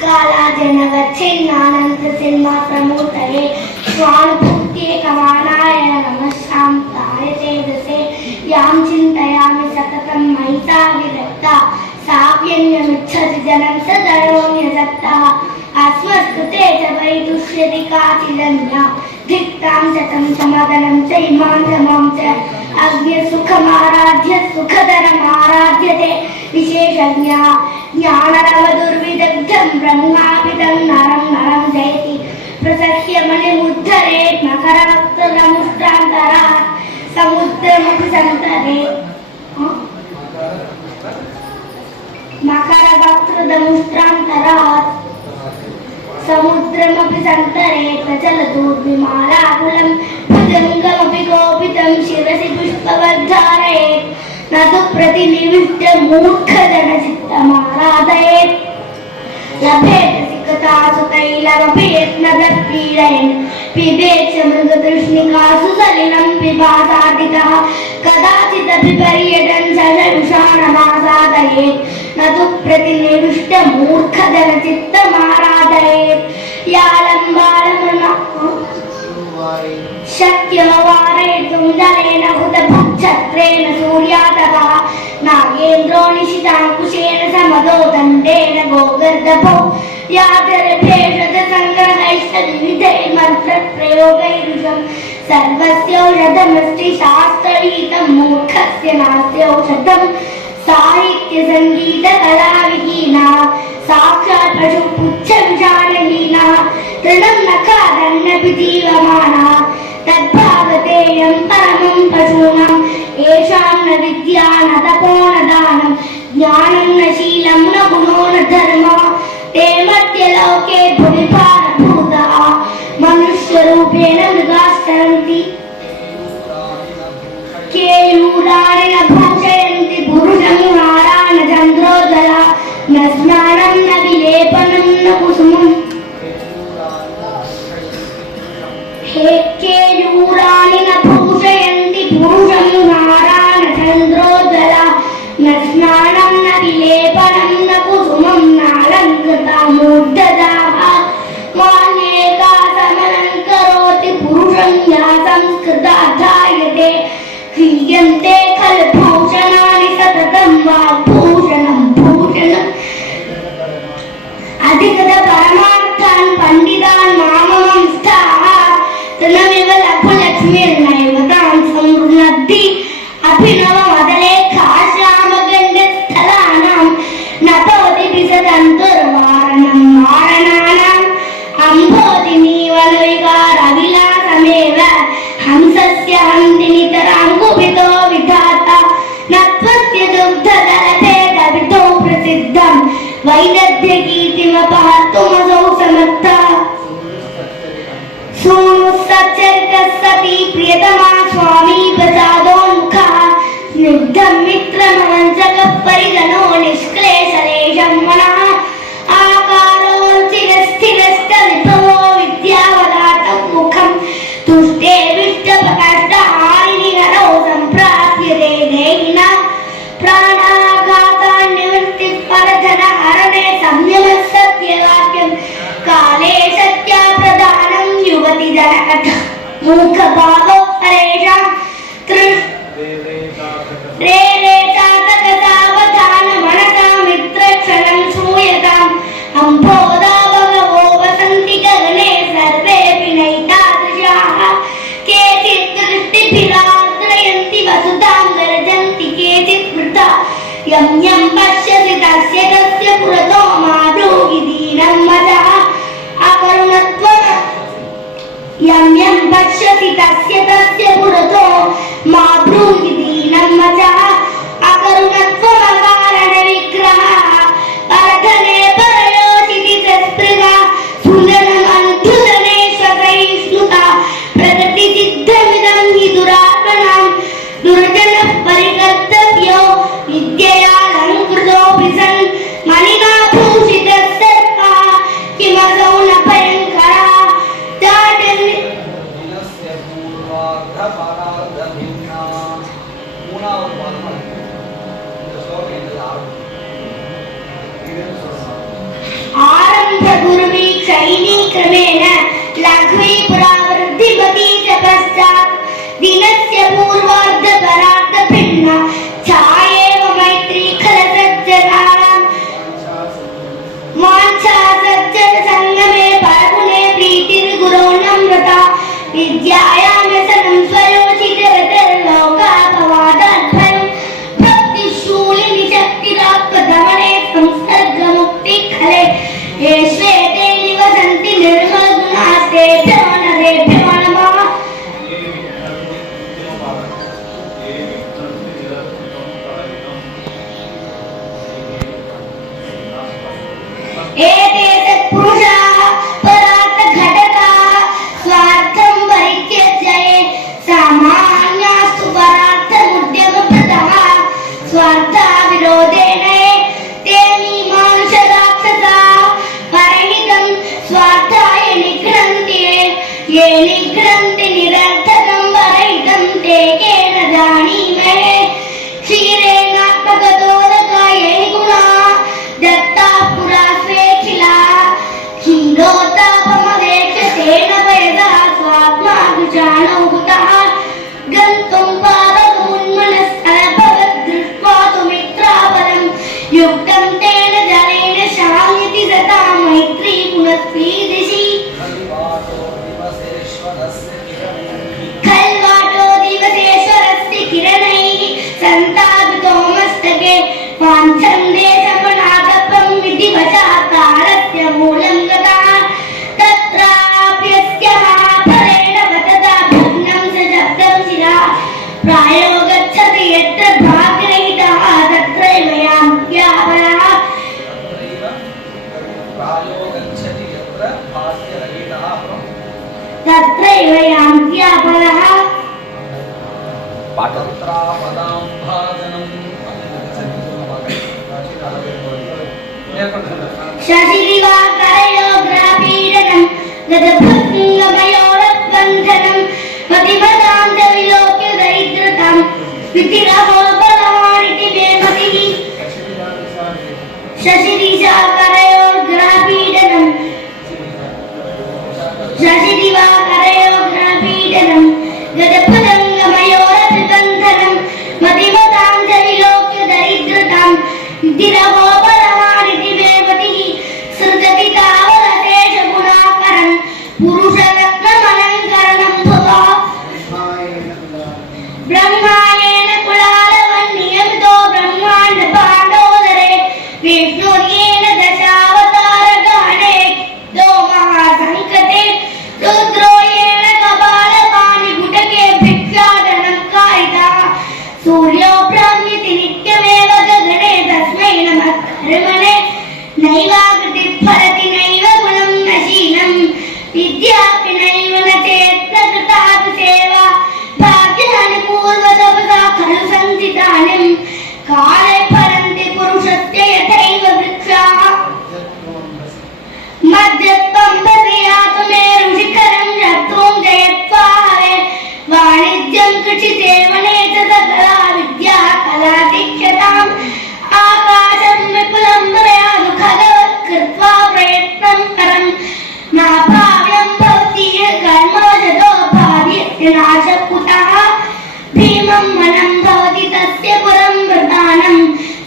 कालाजनवच्छिन्नानन्तसिंहप्रमूर्तये स्वानुभूत्येकमानाय नमः शान्ताय चेतसे यां चिन्तयामि सततं महिता विरक्ता साव्यन्यमिच्छति जनं सदयोन्यसक्तः अस्मत्कृते च वैदुष्यति काचिदन्या धिक्तां शतं समादनं च इमां च मां च अज्ञसुखमाराध्य सुखधरमाराध्यते विशेषज्ञा ज्ञानरवदुर्विदग्धं ब्रह्मापितं नरं नरं जयति प्रसह्य मणिमुद्धरेत् मकरवक्त्रमुष्ट्रान्तरात् समुद्रमपि सन्तरेत् मकरवक्त्रमुष्ट्रान्तरात् समुद्रमपि सन्तरेत् चलदूर्विमालाकुलं भुजङ्गमपि गोपितं शिरसि पुष्पवद्धारयेत् न तु प्रतिनिविष्टमूर्खजनचित्तमाराधयेत् लभेत सिकतासु तैलमपि यत्नदत्पीडयन् पिबेत् मृगतृष्णिकासु सलिलं पिपासादितः कदाचिदपि पर्यटन् शशविषाणमासादयेत् न तु प्रतिनिविष्टमूर्खजनचित्तमाराधयेत् यालम्बालमृणा शक्यो वारयितुं जलेन हुतभुच्छत्रेण सूर्यातपः नागेन्द्रो निशिताङ्कुशेन समदो दण्डेन गोगर्दभो यादरभेषजसङ्ग्रहैश्चविविधैर्मन्त्रप्रयोगैरुषं सर्वस्यौषधमस्ति शास्त्रहीतं मूर्खस्य नास्त्यौषधं साहित्यसङ्गीतकलाविहीना साक्षात् पशुपुच्छविषाणहीना तृणं न खादन्नपि जीवमाना तद्भावतेयं परमं पशूनां येषां न विद्या न तपो न दानं ज्ञानं न शीलं न गुणो न धर्मः ते मध्यलोके भुवि भारभूताः मनुष्यरूपेण मृगाश्चरन्ति केयूराणि न भूषयन्ति पुरुषं हारा न चन्द्रोज्ज्वला न स्नानं न विलेपनं न कुसुमम् केयूराणि न भूषयन्ति पुरुषं हारा न चन्द्रोज्ज्वला न स्नानं न विलेपनं न कुसुमं नालङ्कृता मूर्धजाः मान्येका समलङ्करोति पुरुषं या संस्कृता ध्यायते ह्रियन्ते खलु भूषणानि सततं वाग्भूषणं भूषणम् अधिगत परमार्थान् पण्डितान् माममंस्थाः तृणमिव लघुलक्ष्मीर्नैव तां संवृणद्धि अभिनवमदलेखाश्यामगण्डस्थलानां नतोति विसदन्तुर्वारणं वारणानाम् अम्भोधिनीवनविकारविलासमेव हंसस्य हन्ति नितरां कुपितो विधाता न त्वस्य दुग्धजलभेदविधौ प्रसिद्धं वैदग्ध्यकीर्तिमपहर्तुमसौ समर्थः सूनुः सती प्रियतमा स्वामी प्रसादोन्मुखः स्निग्धं मित्रमवञ्चकः परिजनो निष्क्लेशलेशं मनः आकारोऽचिरस्थिरस्तविभवो विद्यावदातं मुखं तुष्टेविष्टपकष्टहारिणि हरौ सम्प्राप्यते देहिना प्राणाघातान्निवृत्तिः परधनहरणे संयमः सत्यवाक्यं काले सत्याप्रदानं युवति जनकथ मूखभावो हरेषां रे चातकसावधान मनसा मित्रक्षणं श्रूयताम् अम्भोदा भगवो वसन्ति गगने सर्वेऽपि नैतादृशाः केचित् दृष्टिभिरार्द्रयन्ति वसुधां गर्जन्ति केचित् वृथा यं यं पश्यसि तस्य तस्य पुरतो मा ब्रूहि दीनं मदः अकरुणत्वम् यं यं पश्यसि तस्य तस्य पुरतो मा ब्रूहि दीनं मदः अकरुणत्वमकारणविग्रहः परधने परयोषिति च स्पृहा सुजनमन्धुजने सहिष्णुता प्रकृतिसिद्धमिदं हि दुरात्मनां दुर्जनः परिकर्तव्यो विद्ययालङ्कृतोऽपि सन् मणिना भूषितः सर्पः किमसौ न भयङ्करः पूर्वार्धपरार्धभिन्ना क्रमेण लघ्वीपुरावृद्धिमती च पश्चात् दिनस्य पूर्वार्धपरार्धभिन्ना छायेव मैत्री खलसज्जनानां वाञ्छा सज्जन संगमे परगुणे प्रीतिर्गुरो नम्रता विद्यायां व्यसनं स्वयोचितरतर्लोकापवादाद्भयं भक्तिशूलिनि शक्तिरात्मदमने संसर्गमुक्तिखले ये श्वेते निवसन्ति निर्मलगुणास्तेभ्यो नरेभ्यो नमः। एते सत्पुरुषाः परार्थघटकाः स्वार्थं परित्यज्य ये सामान्यास्तु परार्थमुद्यमभृतः स्वार्थाविरोधेन ते मीमांसराक्षसाः परहितं स्वार्थाय निघ्नन्ति ये निघ्नन्ति निरर्थकं परहितं ते केन जानीमहे। क्षीरेणात्मगतोदकाय गुणाः दत्ताः पुरा स्वेखिलाः क्षीरोत्तापमवेक्षतेन पयसा स्वात्मा विजानौ हुतः गन्तुं पावकमुन्मनस्तरभवत् दृष्ट्वा तु मित्रापदं युक्तं तेन जनेन शाम्यति सदा मैत्री पुनस्वीदिशि। खल्वाटो दिवसेश्वरस्य किरणैः सन्तापितो मस्तके वाञ्छन्दे समनागपं विधिवशः तारस्य मूलं गतः तत्राप्यस्य महाफलेन वतता भग्नं स शब्दं शिरा प्रायो गच्छति यत्र भाग्यरहितः तत्रैव यान्त्यापरः। तत्रैव यान्त्यापरः। शशिदिवाकरयोग्रापीडनं गतभृङ्गमयोरबन्धनं मतिमतां च विलोक्य दरिद्रतां विधिरहो बलवानिति मे मतिः। शशिदिवाकरयोग्रापीडनं गतभृङ्गमयोरबन्धनं मतिमतां च विलोक्य दरिद्रतां विधिरहो बलवानिति मे मतिः। सृजति तावदशेषगुणाकरं पुरुषरत्नमलङ्करणं भुवा ब्रह्माणेन कुलालवन्नियमितो ब्रह्माण्डभाण्डोदरे विष्णुर्येण दशावतारगहने दो महासङ्कटे रुद्रो येन कपालपाणिगुटके भिक्षाटनं कारितः सूर्यो ब्रह्मिति नित्यमेव गगने तस्मै नमः कर्मणे नैवाकृतिफलति नैव गुणं न शीलं विद्यापि नैव न चेत् न कृतापि सेवा भाग्यानि पूर्वतपसा खलु सञ्चितानि काले फलन्ति पुरुषस्य यथैव वृक्षाः मध्यत्वं प्रयातु मे ऋषिकरं शत्रुं जयत्वा हरे वाणिज्यं कृषिसेवने च सकला विद्या कला शिक्षताम् आकाशं विपुलं प्रयातु खगवत् कृत्वा प्रयत्नं करन् नाभाव्यं भवति कर्मवशतोपाध्यस्य नाशकुतः भीमं वनं भवति तस्य पुरं वृतानं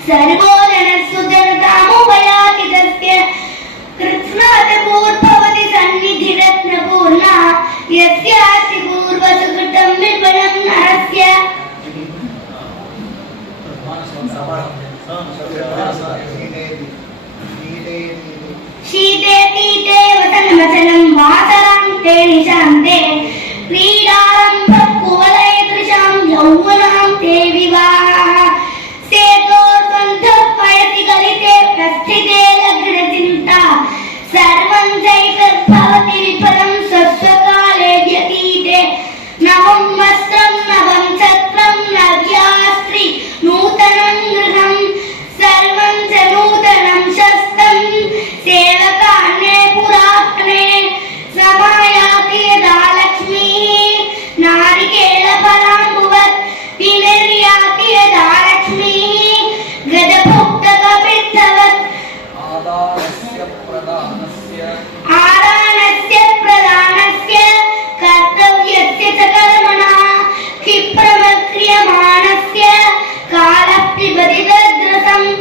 सर्वो जनस्सु जनतामुपयाति तस्य कृत्स्नातपूर्भवति सन्निधिरत्नपूर्णा यस्यास्ति पूर्वसुकृतं विपुलं नरस्य। शीते तीते वसनमचलं वासरान्ते निशान्ते क्रीडारम्भकुवलये तृषां यौवनां ते विवाहाः सेतोर्बन्धः पयसि गलिते प्रस्थिते लग्नचिन्ता सर्वं चैतद्भवति विफलं स्वस्वकाले व्यतीते नवं वस्त्रं नवं छत्रं नव्या स्त्री नूतनं गृहं सर्वं च नूतनं शस्त्रं सेवकान्ये पुरातने समायाति यदा लक्ष्मीः नारिकेलफलाम्बुवत् विनिर्याति यदा लक्ष्मीः गदभुक्तकपित्थवत् आदानस्य सततं